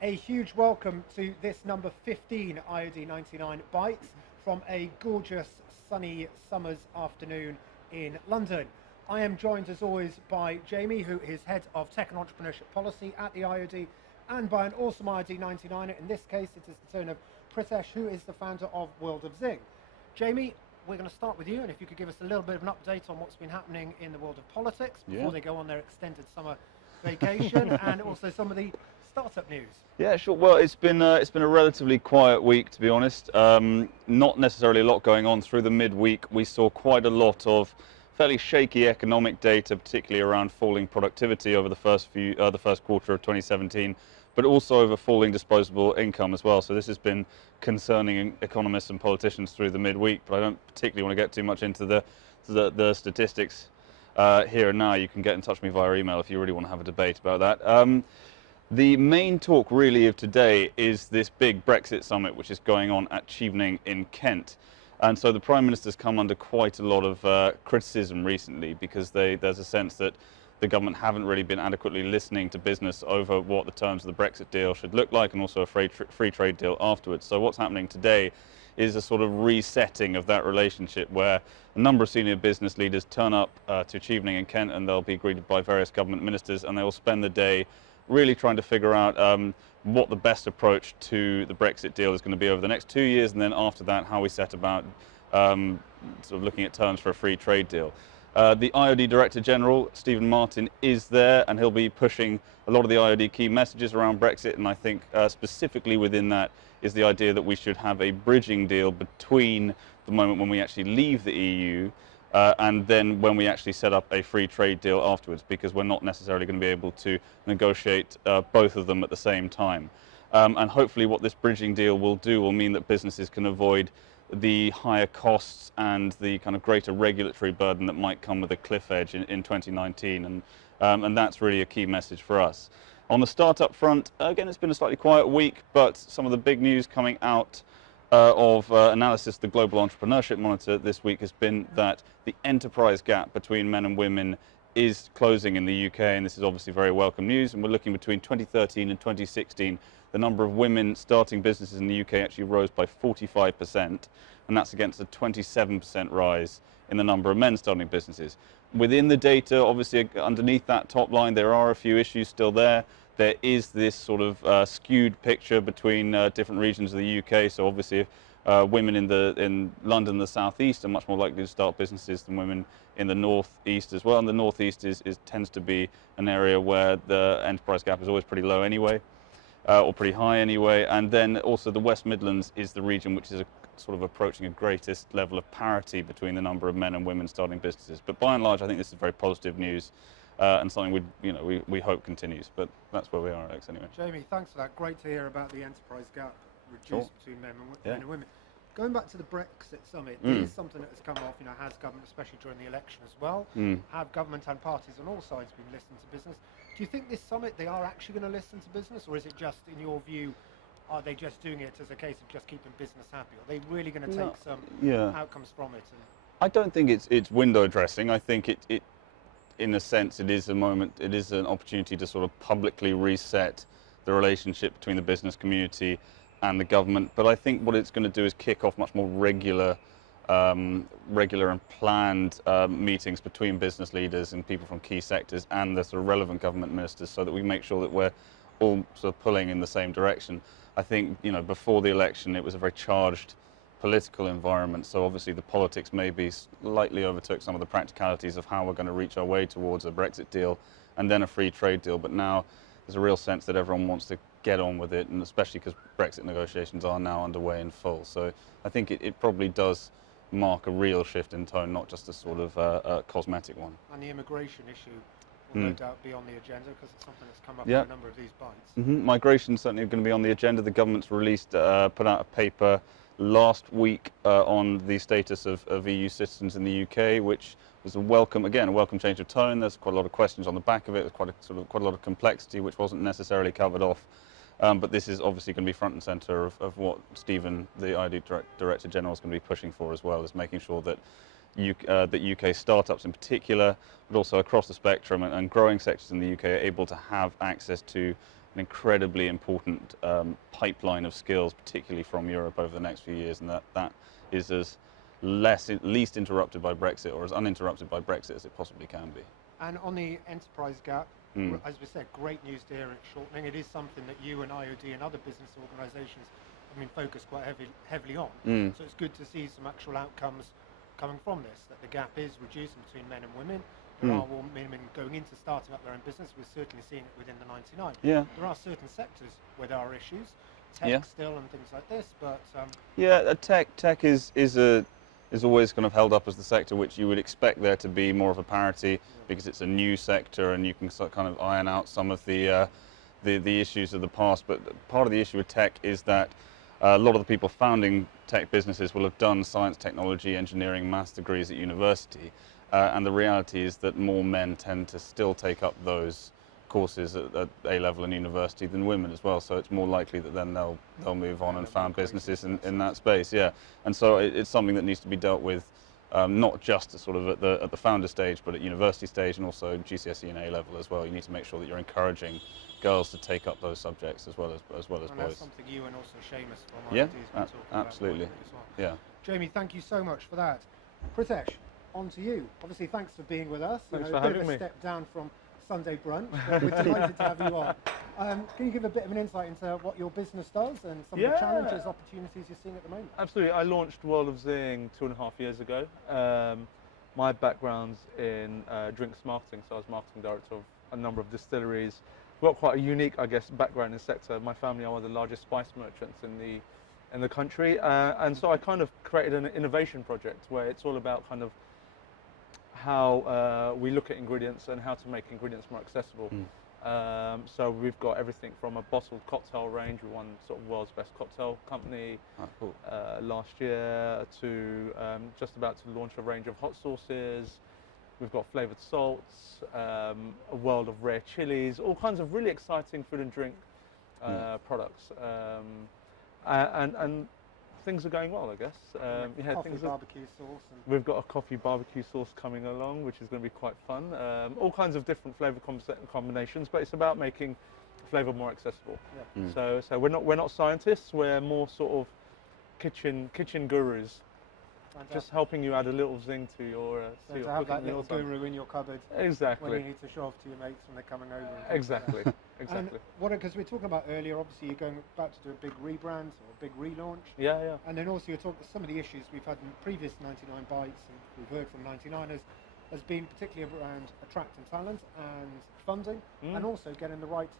A huge welcome to this number 15 IoD99Bites from a gorgeous sunny summer's afternoon in London. I am joined as always by Jamie, who is Head of Tech and Entrepreneurship Policy at the IoD, and by an awesome IoD99er. In this case, it is the turn of Pritesh, who is the founder of World of Zing. Jamie, we're going to start with you, and if you could give us a little bit of an update on what's been happening in the world of politics before they go on their extended summer vacation, and also some of the startup news. Yeah, sure. Well, it's been a relatively quiet week, to be honest. Not necessarily a lot going on. Through the midweek, we saw quite a lot of fairly shaky economic data, particularly around falling productivity over the first quarter of 2017, but also over falling disposable income as well. So this has been concerning economists and politicians through the midweek. But I don't particularly want to get too much into the statistics here and now. You can get in touch with me via email if you really want to have a debate about that. The main talk really of today is this big Brexit summit which is going on at Chevening in Kent. And so the Prime Minister's come under quite a lot of criticism recently because there's a sense that the government haven't really been adequately listening to business over what the terms of the Brexit deal should look like, and also a free trade deal afterwards. So what's happening today is a sort of resetting of that relationship where a number of senior business leaders turn up to Chevening in Kent, and they'll be greeted by various government ministers, and they will spend the day really trying to figure out what the best approach to the Brexit deal is going to be over the next 2 years, and then after that how we set about sort of looking at terms for a free trade deal. The IoD Director General, Stephen Martin, is there, and he'll be pushing a lot of the IoD key messages around Brexit, and I think specifically within that is the idea that we should have a bridging deal between the moment when we actually leave the EU and then when we actually set up a free trade deal afterwards, because we're not necessarily going to be able to negotiate both of them at the same time. And hopefully what this bridging deal will do will mean that businesses can avoid the higher costs and the kind of greater regulatory burden that might come with a cliff edge in 2019, and that's really a key message for us. On the startup front, again, it's been a slightly quiet week, but some of the big news coming out of analysis, the Global Entrepreneurship Monitor this week, has been that the enterprise gap between men and women is closing in the UK, and this is obviously very welcome news. And we're looking between 2013 and 2016, the number of women starting businesses in the UK actually rose by 45%, and that's against a 27% rise in the number of men starting businesses. Within the data, obviously underneath that top line, there are a few issues still there. There is this sort of skewed picture between different regions of the UK. So obviously, women in London, the southeast, are much more likely to start businesses than women in the northeast as well. And the northeast tends to be an area where the enterprise gap is always pretty low anyway, or pretty high anyway. And then also the West Midlands is the region which is sort of approaching a greatest level of parity between the number of men and women starting businesses. But by and large, I think this is very positive news. And something we hope continues, but that's where we are, Alex, anyway. Jamie, thanks for that. Great to hear about the enterprise gap reduced between men and women. Going back to the Brexit summit, it is something that has come off, has government, especially during the election as well, have government and parties on all sides been listening to business. Do you think this summit, they are actually going to listen to business, or is it just, in your view, are they just doing it as a case of just keeping business happy? Are they really going to take some outcomes from it? I don't think it's window dressing. I think it in a sense, it is an opportunity to sort of publicly reset the relationship between the business community and the government. But I think what it's going to do is kick off much more regular and planned meetings between business leaders and people from key sectors and the sort of relevant government ministers, so that we make sure that we're all sort of pulling in the same direction. I think, before the election, it was a very charged political environment, so obviously the politics maybe slightly overtook some of the practicalities of how we're going to reach our way towards a Brexit deal and then a free trade deal. But now there's a real sense that everyone wants to get on with it, and especially because Brexit negotiations are now underway in full. So I think it probably does mark a real shift in tone, not just a sort of a cosmetic one. And the immigration issue will no doubt be on the agenda, because it's something that's come up in a number of these bites. Migration is certainly going to be on the agenda. The government's put out a paper last week on the status of EU citizens in the UK, which was a welcome change of tone. There's quite a lot of questions on the back of it. There's quite a lot of complexity, which wasn't necessarily covered off. But this is obviously going to be front and centre of what Stephen, the IoD Director General, is going to be pushing for as well, is making sure that UK startups in particular, but also across the spectrum and growing sectors in the UK, are able to have access to an incredibly important pipeline of skills, particularly from Europe over the next few years, and that is as least interrupted by Brexit, or as uninterrupted by Brexit as it possibly can be. And on the enterprise gap, as we said, great news to hear it's shortening. It is something that you and IoD and other business organisations have been focused quite heavily on. So it's good to see some actual outcomes coming from this, that the gap is reducing between men and women. There are more women going into starting up their own business. We're certainly seeing it within the 99. Yeah. There are certain sectors where there are issues, tech still and things like this, but... tech is always kind of held up as the sector which you would expect there to be more of a parity, because it's a new sector and you can kind of iron out some of the issues of the past. But part of the issue with tech is that a lot of the people founding tech businesses will have done science, technology, engineering, maths degrees at university, and the reality is that more men tend to still take up those courses at A level and university than women as well. So it's more likely that then they'll move on and found businesses in that space. Yeah, and so it's something that needs to be dealt with, not just sort of at the founder stage, but at university stage and also GCSE and A level as well. You need to make sure that you're encouraging girls to take up those subjects as well as boys. That's something you and also Seamus from IoD has been talking absolutely. about as well. Yeah. Jamie, thank you so much for that. Pritesh, on to you. Obviously, thanks for being with us. Thanks a for bit having of a me. step down from Sunday brunch, but we're delighted to have you on. Can you give a bit of an insight into what your business does and some of the challenges, opportunities you're seeing at the moment? Absolutely. I launched World of Zing 2.5 years ago. My background's in drinks marketing, so I was marketing director of a number of distilleries. I've got quite a unique, I guess, background in the sector. My family are one of the largest spice merchants in the country, and so I kind of created an innovation project where it's all about kind of how we look at ingredients and how to make ingredients more accessible. So we've got everything from a bottled cocktail range. We won sort of world's best cocktail company last year, to just about to launch a range of hot sauces. We've got flavoured salts, a world of rare chilies, all kinds of really exciting food and drink products. And things are going well, I guess. Coffee barbecue sauce. We've got a coffee barbecue sauce coming along, which is going to be quite fun. All kinds of different flavour combinations, but it's about making flavour more accessible. So we're not scientists. We're more sort of kitchen gurus. Fantastic. Just helping you add a little zing to your to have that little guru in your cupboard. Exactly. When you need to show off to your mates when they're coming over. Exactly. Exactly. Because we were talking about earlier, obviously you're about to do a big rebrand or a big relaunch. Yeah. And then also you're talking some of the issues we've had in previous 99 Bites, and we've heard from 99ers, has been particularly around attracting talent and funding, and also getting the right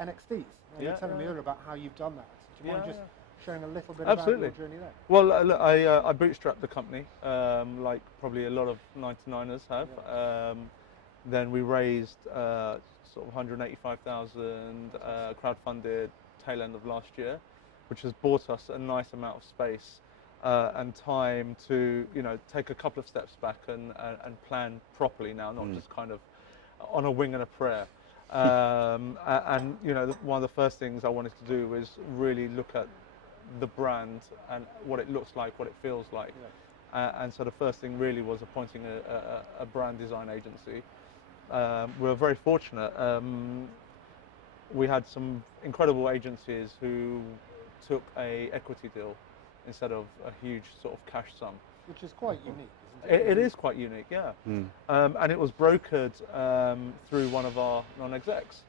NXTs. You were telling me earlier about how you've done that. Do you mind just sharing a little bit about your journey there? Well, look, I bootstrapped the company, like probably a lot of 99ers have. Then we raised sort of 185,000 crowdfunded tail end of last year, which has bought us a nice amount of space and time to take a couple of steps back and plan properly now, not just kind of on a wing and a prayer. And one of the first things I wanted to do was really look at the brand and what it looks like, what it feels like. And so the first thing really was appointing a brand design agency. We were very fortunate. We had some incredible agencies who took a equity deal instead of a huge sort of cash sum. Which is quite unique, isn't it? It is quite unique, yeah. And it was brokered through one of our non-execs.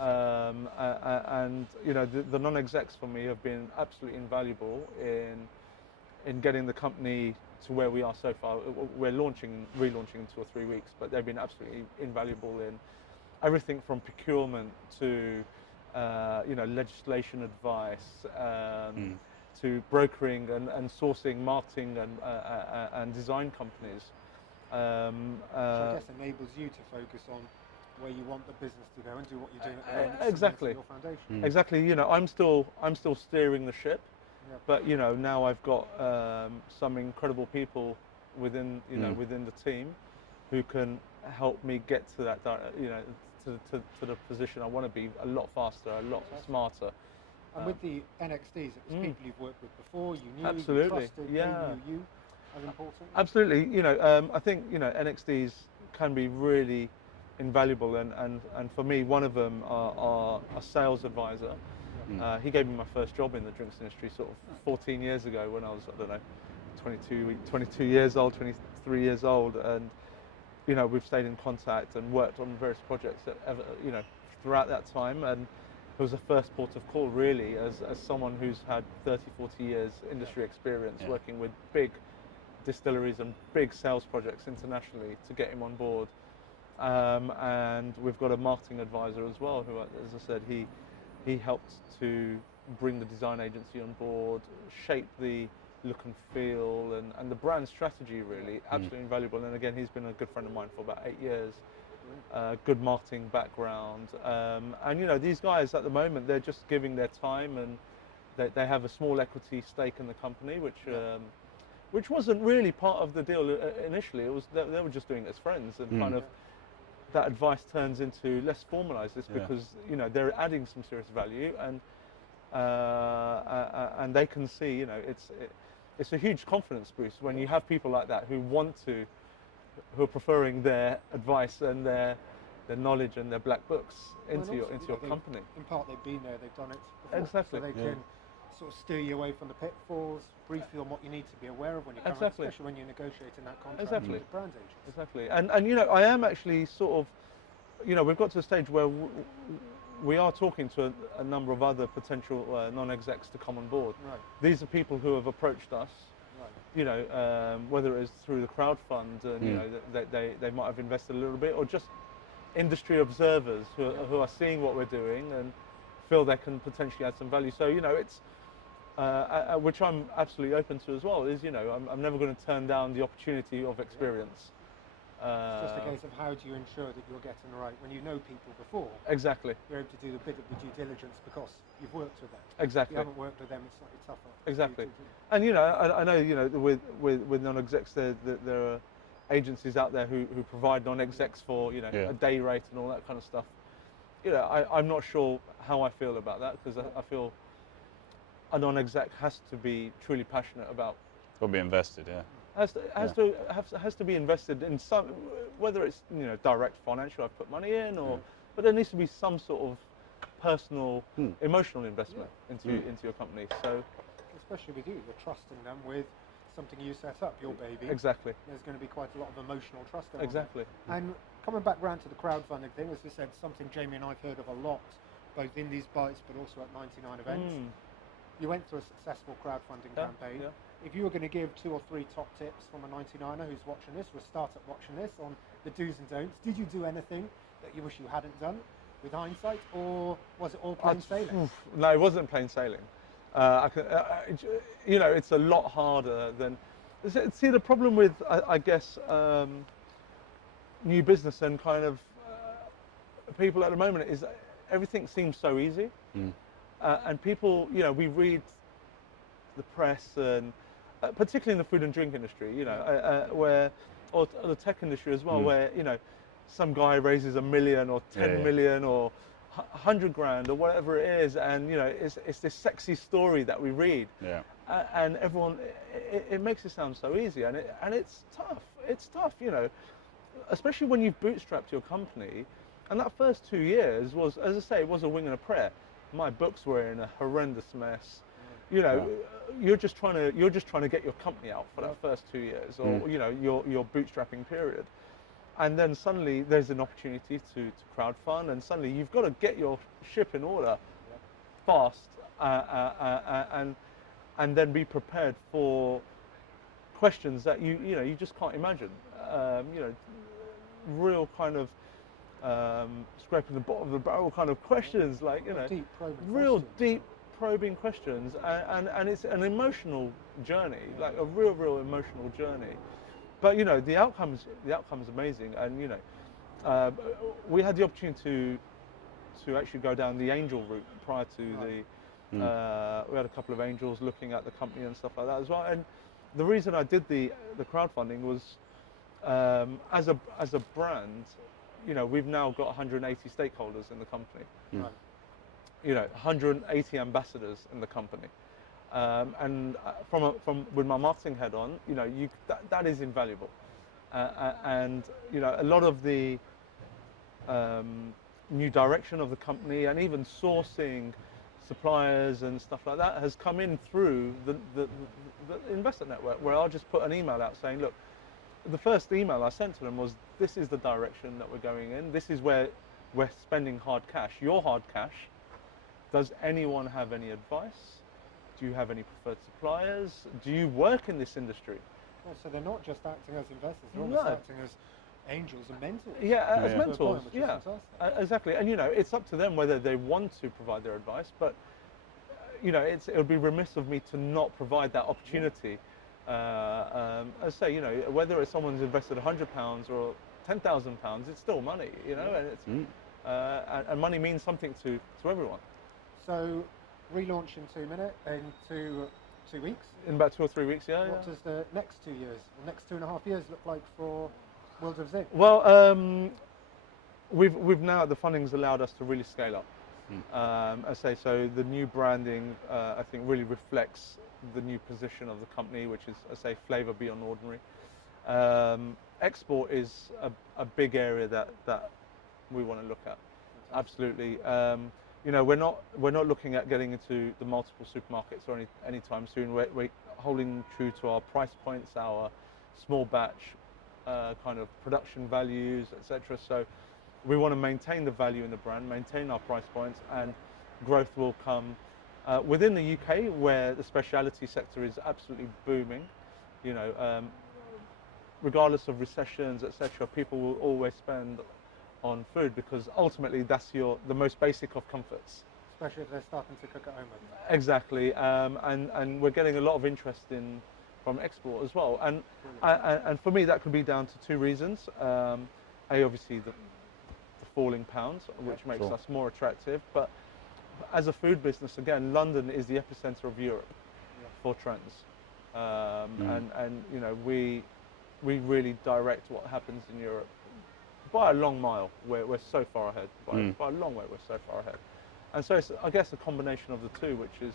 And the non-execs for me have been absolutely invaluable in getting the company to where we are so far. We're relaunching in 2 or 3 weeks, but they've been absolutely invaluable in everything from procurement to legislation advice, to brokering and sourcing, marketing and design companies. Which I guess enables you to focus on where you want the business to go and do what you're doing at the moment. Exactly. Your foundation. Exactly. I'm still steering the ship, but now I've got some incredible people within within the team who can help me get to that to the position I want to be a lot faster, a lot smarter. And with the NXTs, it was people you've worked with before, you knew, absolutely. you trusted, they knew you as important. Absolutely. I think NXTs can be really invaluable. And for me, one of them are a sales advisor. He gave me my first job in the drinks industry sort of 14 years ago when I was, I don't know, 22 years old, 23 years old, and you know, we've stayed in contact and worked on various projects that you know, throughout that time. And it was the first port of call really as someone who's had 30, 40 years industry experience working with big distilleries and big sales projects internationally to get him on board. And we've got a marketing advisor as well who, as I said, he helped to bring the design agency on board, shape the look and feel and the brand strategy really, absolutely invaluable. And again, he's been a good friend of mine for about 8 years. Good marketing background, and you know, these guys at the moment, they're just giving their time, and they have a small equity stake in the company, which wasn't really part of the deal initially. It was they were just doing it as friends, and kind of that advice turns into let's formalize this because you know, they're adding some serious value, and they can see, you know, it's a huge confidence boost when you have people like that who are preferring their advice and their knowledge and their black books into your company. In part, they've been there, they've done it before, exactly. so they can sort of steer you away from the pitfalls, brief you on what you need to be aware of when you're especially when you're negotiating that contract with brand agents. Exactly, and you know, I am actually sort of, you know, we've got to a stage where we are talking to a number of other potential non-execs to come on board. Right. These are people who have approached us. You know, whether it is through the crowdfund, and you know, they might have invested a little bit, or just industry observers who are seeing what we're doing and feel they can potentially add some value. So you know, it's which I'm absolutely open to as well. Is, you know, I'm never going to turn down the opportunity of experience. It's just a case of how do you ensure that you're getting the right, when you know people before. Exactly. You're able to do a bit of the due diligence because you've worked with them. Exactly. If you haven't worked with them, it's slightly tougher. Exactly. And you know, I know, you know, with non-execs, there are agencies out there who provide non-execs for, you know, a day rate and all that kind of stuff. You know, I'm not sure how I feel about that, because I feel a non-exec has to be truly passionate about. Will be invested, Has to be invested in some, whether it's, you know, direct financial, I've put money in, or but there needs to be some sort of personal, emotional investment into your company. So, especially with you, you're trusting them with something you set up, your baby. Exactly. There's going to be quite a lot of emotional trust going Exactly. on. And coming back round to the crowdfunding thing, as we said, something Jamie and I've heard of a lot, both in these bites but also at 99 events. You went through a successful crowdfunding campaign. Yeah. If you were going to give 2 or 3 top tips from a 99er who's watching this, or a startup watching this, on the do's and don'ts, did you do anything that you wish you hadn't done with hindsight, or was it all plain sailing? No, it wasn't plain sailing. You know, it's a lot harder than. See, the problem with, I guess, new business and kind of people at the moment is everything seems so easy. And people, you know, we read the press, and particularly in the food and drink industry, you know, or the tech industry as well, where, you know, some guy raises $1 million or 10 million or 100 grand or whatever it is, and you know, it's this sexy story that we read, and everyone, it makes it sound so easy, and it's tough. It's tough, you know, especially when you've bootstrapped your company. And that first 2 years was, as I say, it was a wing and a prayer. My books were in a horrendous mess. You know, you're just trying to get your company out for that first 2 years, or you know, your bootstrapping period. And then suddenly there's an opportunity to crowdfund, and suddenly you've got to get your ship in order fast, and then be prepared for questions that you know, you just can't imagine. You know, real kind of scraping the bottom of the barrel kind of questions, like, you know, deep probing questions, and it's an emotional journey, like a real emotional journey. But you know, the outcome's amazing, and you know, we had the opportunity to actually go down the angel route prior to we had a couple of angels looking at the company and stuff like that as well. And the reason I did the crowdfunding was, as a brand, you know, we've now got 180 stakeholders in the company. You know, 180 ambassadors in the company. And from with my marketing head on, you know, that is invaluable. And you know, a lot of the new direction of the company, and even sourcing suppliers and stuff like that has come in through the investor network, where I'll just put an email out saying, look, the first email I sent to them was, this is the direction that we're going in, this is where we're spending hard cash, your hard cash. Does anyone have any advice? Do you have any preferred suppliers? Do you work in this industry? Oh, so they're not just acting as investors, they're almost acting as angels and mentors. Yeah, as mentors, point, yeah, exactly. And it's up to them whether they want to provide their advice, but it would be remiss of me to not provide that opportunity. As I say, whether it's someone's invested £100 or £10,000, it's still money, and it's and money means something to everyone. So, relaunch in 2 weeks. In about 2 or 3 weeks, yeah. What does the next 2 years, the next 2.5 years look like for World of Zing? Well, we've now, the funding's allowed us to really scale up. I say, so the new branding, I think, really reflects the new position of the company, which is, I say, flavour beyond ordinary. Export is a big area that we want to look at. Absolutely. We're not looking at getting into the multiple supermarkets or anytime soon. We're holding true to our price points, our small batch kind of production values, etc. So we want to maintain the value in the brand, maintain our price points, and growth will come within the UK, where the specialty sector is absolutely booming. Regardless of recessions, etc., people will always spend on food, because ultimately that's the most basic of comforts. Especially if they're starting to cook at home. Exactly, and we're getting a lot of interest from export as well. And for me, that could be down to two reasons. Obviously the falling pounds, which makes us more attractive. But as a food business, again, London is the epicenter of Europe for trends. And we really direct what happens in Europe by a long mile. We're so far ahead. By a long way, we're so far ahead. And so it's, I guess, a combination of the two, which is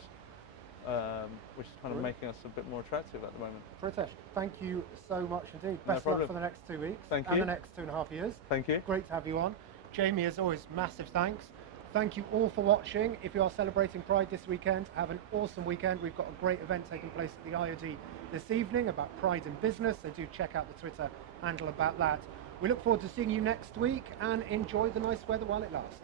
kind of making us a bit more attractive at the moment. Pritesh, thank you so much indeed. Best of luck for the next 2 weeks. Thank you. And the next 2.5 years. Thank you. Great to have you on. Jamie, as always, massive thanks. Thank you all for watching. If you are celebrating Pride this weekend, have an awesome weekend. We've got a great event taking place at the IoD this evening about Pride in business, so do check out the Twitter handle about that. We look forward to seeing you next week, and enjoy the nice weather while it lasts.